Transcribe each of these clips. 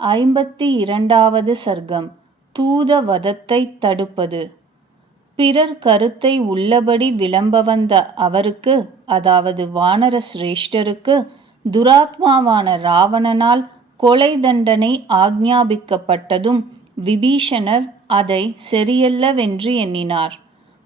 52வது சர்க்கம். தூத வதத்தைத் தடுப்பது. பிறர் கருத்தை உள்ளபடி விளம்ப வந்த அவருக்கு, அதாவது வானர சிரேஷ்டருக்கு, துராத்மாவான ராவணனால் கொலை தண்டனை ஆக்ஞாபிக்கப்பட்டதும் விபீஷணர் அதை சரியல்லவென்று எண்ணினார்.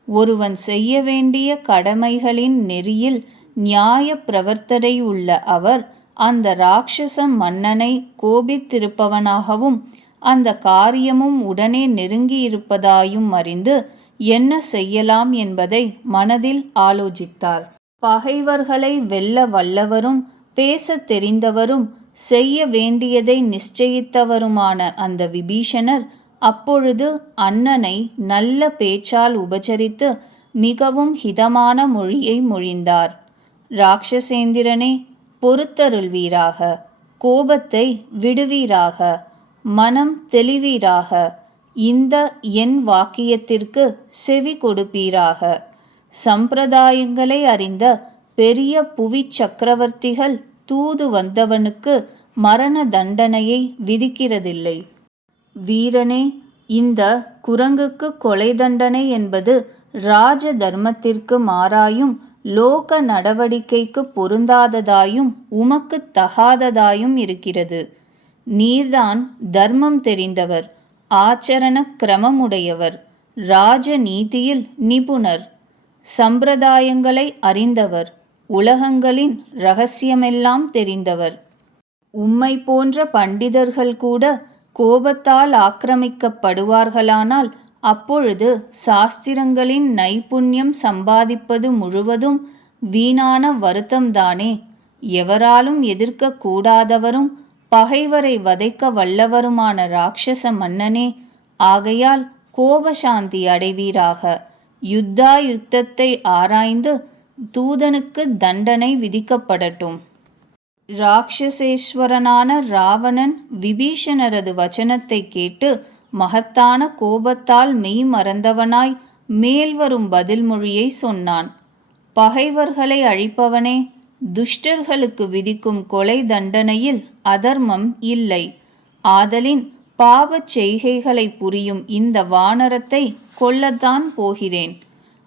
ஒருவன் செய்ய வேண்டிய கடமைகளின் நெறியில் நியாய பிரவர்த்தனை உள்ள அவர் அந்த ராட்சச மன்னனை கோபித்திருப்பவனாகவும் அந்த காரியமும் உடனே நெருங்கியிருப்பதாயும் அறிந்து என்ன செய்யலாம் என்பதை மனதில் ஆலோசித்தார். பகைவர்களை வெல்ல வல்லவரும் பேசத் தெரிந்தவரும் செய்ய வேண்டியதை நிச்சயித்தவருமான அந்த விபீஷணர் அப்பொழுது அண்ணனை நல்ல பேச்சால் உபசரித்து மிகவும் ஹிதமான மொழியை மொழிந்தார். ராட்சசேந்திரனே, பொறுத்தருள்வீராக, கோபத்தை விடுவீராக, மனம் தெளிவீராக, இந்த என் வாக்கியத்திற்கு செவி கொடுப்பீராக. சம்பிரதாயங்களை அறிந்த பெரிய புவி சக்கரவர்த்திகள் தூது வந்தவனுக்கு மரண தண்டனையை விதிக்கிறதில்லை. வீரனே, இந்த குரங்குக்கு கொலை தண்டனை என்பது ராஜ தர்மத்திற்கு மாறாயும் லோக நடவடிக்கைக்கு பொருந்தாததாயும் உமக்குத் தகாததாயும் இருக்கிறது. நீர்தான் தர்மம் தெரிந்தவர், ஆச்சரண கிரமமுடையவர், ராஜ நீதியில் நிபுணர், சம்பிரதாயங்களை அறிந்தவர், உலகங்களின் இரகசியமெல்லாம் தெரிந்தவர். உம்மை போன்ற பண்டிதர்கள் கூட கோபத்தால் ஆக்கிரமிக்கப்படுவார்களானால் அப்பொழுது சாஸ்திரங்களின் நைபுண்ணியம் சம்பாதிப்பது முழுவதும் வீணான வருத்தம்தானே. எவராலும் எதிர்க்க கூடாதவரும் பகைவரை வதைக்க வல்லவருமான ராட்சச மன்னனே, ஆகையால் கோபசாந்தி அடைவீராக. யுத்தத்தை ஆராய்ந்து தூதனுக்கு தண்டனை விதிக்கப்படட்டும். ராட்சசேஸ்வரனான ராவணன் விபீஷணரது வச்சனத்தை கேட்டு மகத்தான கோபத்தால் மெய் மறந்தவனாய் மேல்வரும் பதில் மொழியை சொன்னான். பகைவர்களை அழிப்பவனே, துஷ்டர்களுக்கு விதிக்கும் கொலை தண்டனையில் அதர்மம் இல்லை. ஆதலின் பாவச் செய்கைகளை புரியும் இந்த வானரத்தை கொல்லத்தான் போகிறேன்.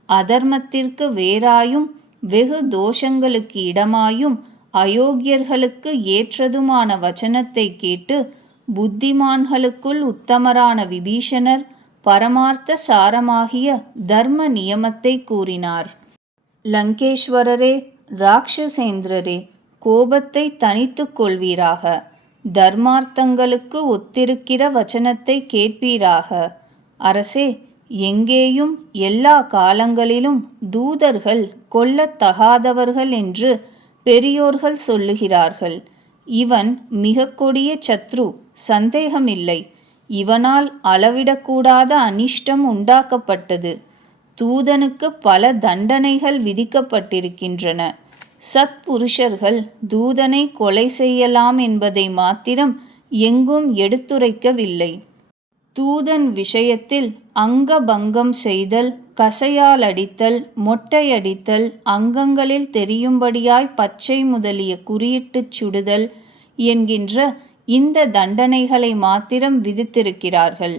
அதர்மத்திற்கு வேறாயும் வெகு தோஷங்களுக்கு இடமாயும் அயோக்கியர்களுக்கு ஏற்றதுமான வச்சனத்தை கேட்டு புத்திமான்களுக்குள் உத்தமரான விபீஷணர் பரமார்த்த சாரமாகிய தர்ம நியமத்தை கூறினார். லங்கேஸ்வரரே, ராட்சசேந்திரரே, கோபத்தை தனித்துக் கொள்வீராக. தர்மார்த்தங்களுக்கு ஒத்திருக்கிற வச்சனத்தை கேட்பீராக. அரசே, எங்கேயும் எல்லா காலங்களிலும் தூதர்கள் கொல்லத்தகாதவர்கள் என்று பெரியோர்கள் சொல்லுகிறார்கள். இவன் மிக கொடிய சத்ரு, சந்தேகமில்லை. இவனால் அளவிடக்கூடாத அனிஷ்டம் உண்டாக்கப்பட்டது. தூதனுக்கு பல தண்டனைகள் விதிக்கப்பட்டிருக்கின்றன. சத்புருஷர்கள் தூதனை கொலை செய்யலாம் என்பதை மாத்திரம் எங்கும் எடுத்துரைக்கவில்லை. தூதன் விஷயத்தில் அங்கபங்கம் செய்தல், கசையால் அடித்தல், மொட்டையடித்தல், அங்கங்களில் தெரியும்படியாய் பச்சை முதலிய குறியிட்டுச் சுடுதல் என்கின்ற இந்த தண்டனைகளை மாத்திரம் விதித்திருக்கிறார்கள்.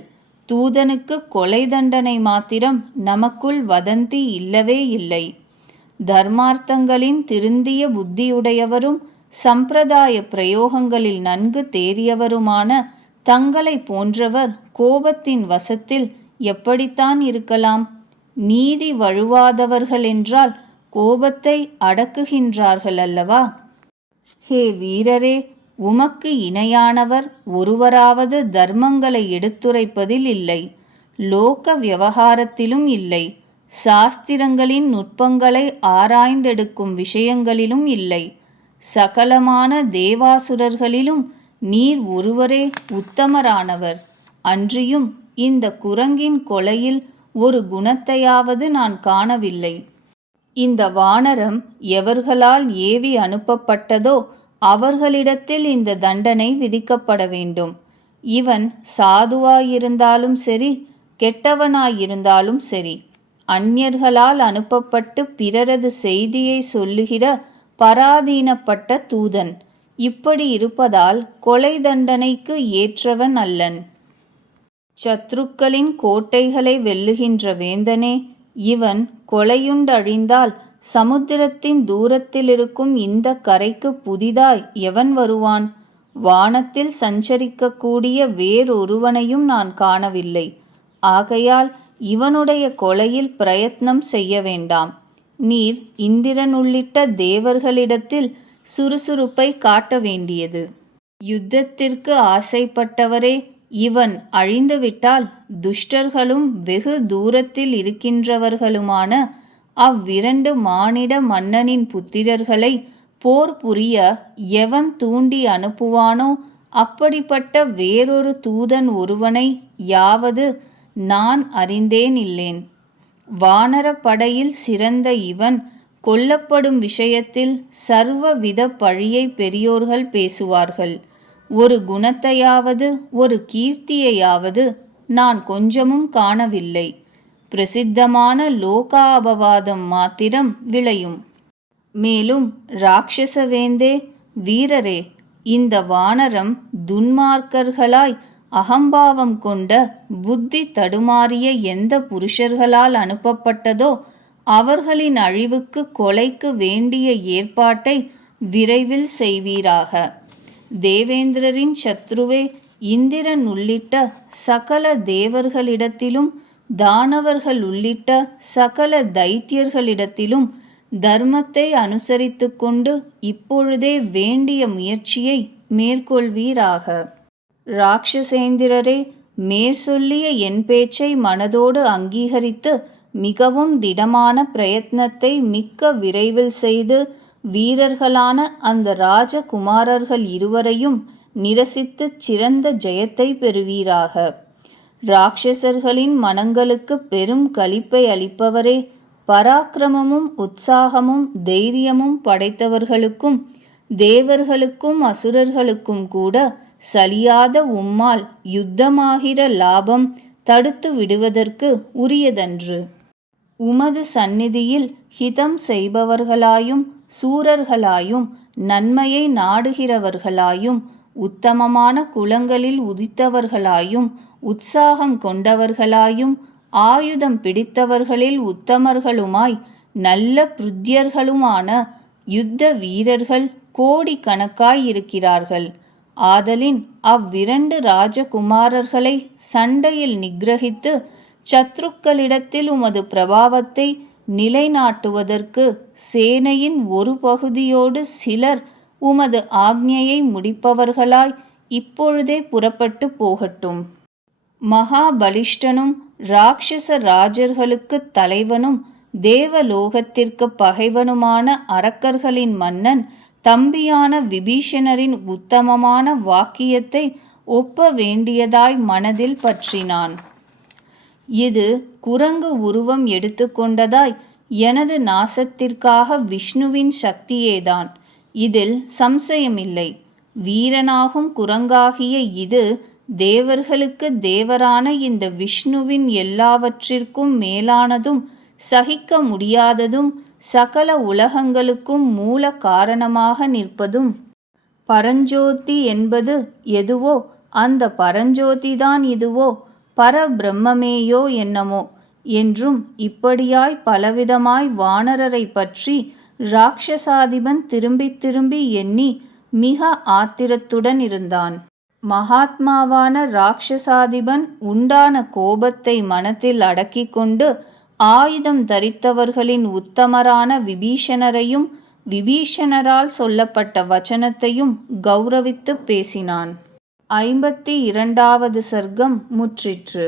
தூதனுக்கு கொலை தண்டனை மாத்திரம் நமக்குள் வதந்தி இல்லவே இல்லை. தர்மார்த்தங்களின் திருந்திய புத்தியுடையவரும் சம்பிரதாய பிரயோகங்களில் நன்கு தேறியவருமான தங்களை போன்றவர் கோபத்தின் வசத்தில் எப்படித்தான் இருக்கலாம்? நீதி வழுவாதவர்களென்றால் கோபத்தை அடக்குகின்றார்கள் அல்லவா? ஹே வீரரே, உமக்கு இணையானவர் ஒருவராவது தர்மங்களை எடுத்துரைப்பதில் இல்லை, லோக விவகாரத்திலும் இல்லை, சாஸ்திரங்களின் நுட்பங்களை ஆராய்ந்தெடுக்கும் விஷயங்களிலும் இல்லை. சகலமான தேவாசுரர்களிலும் நீர் ஒருவரே உத்தமரானவர். அன்றியும் இந்த குரங்கின் கொலையில் ஒரு குணத்தையாவது நான் காணவில்லை. இந்த வானரம் எவர்களால் ஏவி அனுப்பப்பட்டதோ அவர்களிடத்தில் இந்த தண்டனை விதிக்கப்பட வேண்டும். இவன் சாதுவாயிருந்தாலும் சரி, கெட்டவனாயிருந்தாலும் சரி, அந்நியர்களால் அனுப்பப்பட்டு பிறரது செய்தியை சொல்லுகிற பராதீனப்பட்ட தூதன். இப்படி இருப்பதால் கொலை தண்டனைக்கு ஏற்றவன் அல்லன். சத்ருக்களின் கோட்டைகளை வெல்லுகின்ற வேந்தனே, இவன் கொலையுண்டழிந்தால் சமுத்திரத்தின் தூரத்திலிருக்கும் இந்த கரைக்கு புதிதாய் எவன் வருவான்? வானத்தில் சஞ்சரிக்கக்கூடிய வேறொருவனையும் நான் காணவில்லை. ஆகையால் இவனுடைய கொலையில் பிரயத்னம் செய்ய வேண்டாம். நீர் இந்திரன் உள்ளிட்ட தேவர்களிடத்தில் சுறுசுறுப்பை காட்ட வேண்டியது. யுத்தத்திற்கு ஆசைப்பட்டவரே, இவன் அழிந்துவிட்டால் துஷ்டர்களும் வெகு தூரத்தில் இருக்கின்றவர்களுமான அவ்விரண்டு மானிட மன்னனின் புத்திரர்களை போர் புரிய எவன் தூண்டி அனுப்புவானோ அப்படிப்பட்ட வேறொரு தூதன் ஒருவனை யாவது நான் அறிந்தேன் இல்லேன். வானர படையில் சிறந்த இவன் கொல்லப்படும் விஷயத்தில் சர்வவித பழியை பெரியோர்கள் பேசுவார்கள். ஒரு குணத்தையாவது ஒரு கீர்த்தியையாவது நான் கொஞ்சமும் காணவில்லை. பிரசித்தமான லோகாபவாதம் மாத்திரம் விளையும். மேலும் இராட்சசவேந்தே, வீரரே, இந்த வானரம் துன்மார்க்கர்களாய் அகம்பாவம் கொண்ட புத்தி தடுமாறிய எந்த புருஷர்களால் அனுப்பப்பட்டதோ அவர்களின் அழிவுக்கு கொலைக்கு வேண்டிய ஏற்பாட்டை விரைவில் செய்வீராக. தேவேந்திரரின் சத்ருவே, இந்திரன் உள்ளிட்ட சகல தேவர்களிடத்திலும் தானவர்கள் உள்ளிட்ட சகல தைத்தியர்களிடத்திலும் தர்மத்தை அனுசரித்து கொண்டு இப்பொழுதே வேண்டிய முயற்சியை மேற்கொள்வீராக. இராட்சசேந்திரரே, மேற்சொல்லிய என் பேச்சை மனதோடு அங்கீகரித்து மிகவும் திடமான பிரயத்னத்தை மிக்க விரைவில் செய்து வீரர்களான அந்த ராஜகுமாரர்கள் இருவரையும் நிரசித்துச் சிறந்த ஜெயத்தை பெறுவீராக. இராட்சசர்களின் மனங்களுக்கு பெரும் களிப்பை அளிப்பவரே, பராக்கிரமமும் உற்சாகமும் தைரியமும் படைத்தவர்களுக்கும் தேவர்களுக்கும் அசுரர்களுக்கும் கூட சலியாத உம்மால் யுத்தமாகிற லாபம் தடுத்து விடுவதற்கு உரியதன்று. உமது சந்நிதியில் ஹிதம் செய்பவர்களாயும் சூரர்களாயும் நன்மையை நாடுகிறவர்களாயும் உத்தமமான குலங்களில் உதித்தவர்களாயும் உற்சாகம் கொண்டவர்களாயும் ஆயுதம் பிடித்தவர்களில் உத்தமர்களுமாய் நல்ல புருத்தியர்களுமான யுத்த வீரர்கள் கோடிக்கணக்காய் இருக்கிறார்கள். ஆதலின் அவ்விரண்டு ராஜகுமாரர்களை சண்டையில் நிக்கிரகித்து சத்ருக்களிடத்தில் உமது பிரபாவத்தை நிலைநாட்டுவதற்கு சேனையின் ஒரு பகுதியோடு சிலர் உமது ஆக்ஞையை முடிப்பவர்களாய் இப்பொழுதே புறப்பட்டு போகட்டும். மகாபலிஷ்டனும் இராட்சச ராஜர்களுக்குத் தலைவனும் தேவலோகத்திற்கு பகைவனுமான அரக்கர்களின் மன்னன் தம்பியான விபீஷணரின் உத்தமமான வாக்கியத்தை ஒப்ப வேண்டியதாய் மனதில் பற்றினான். இது குரங்கு உருவம் எடுத்துக்கொண்டதாய் எனது நாசத்திற்காக விஷ்ணுவின் சக்தியேதான். இதில் சம்சயமில்லை. வீரனாகும் குரங்காகிய இது தேவர்களுக்கு தேவரான இந்த விஷ்ணுவின் எல்லாவற்றிற்கும் மேலானதும் சகிக்க முடியாததும் சகல உலகங்களுக்கும் மூல காரணமாக நிற்பதும் பரஞ்சோதி என்பது எதுவோ அந்த பரஞ்சோதிதான் இதுவோ பரபிரம்மமேயோ என்னமோ என்றும் இப்படியாய் பலவிதமாய் வானரரை பற்றி இராட்சசாதிபன் திரும்பி திரும்பி எண்ணி மிக ஆத்திரத்துடன் இருந்தான். மகாத்மாவான இராட்சசாதிபன் உண்டான கோபத்தை மனத்தில் அடக்கிக் கொண்டு ஆயுதம் தரித்தவர்களின் உத்தமரான விபீஷணரையும் விபீஷணரால் சொல்லப்பட்ட வச்சனத்தையும் கௌரவித்துப் பேசினான். 52வது சர்க்கம் முற்றிற்று.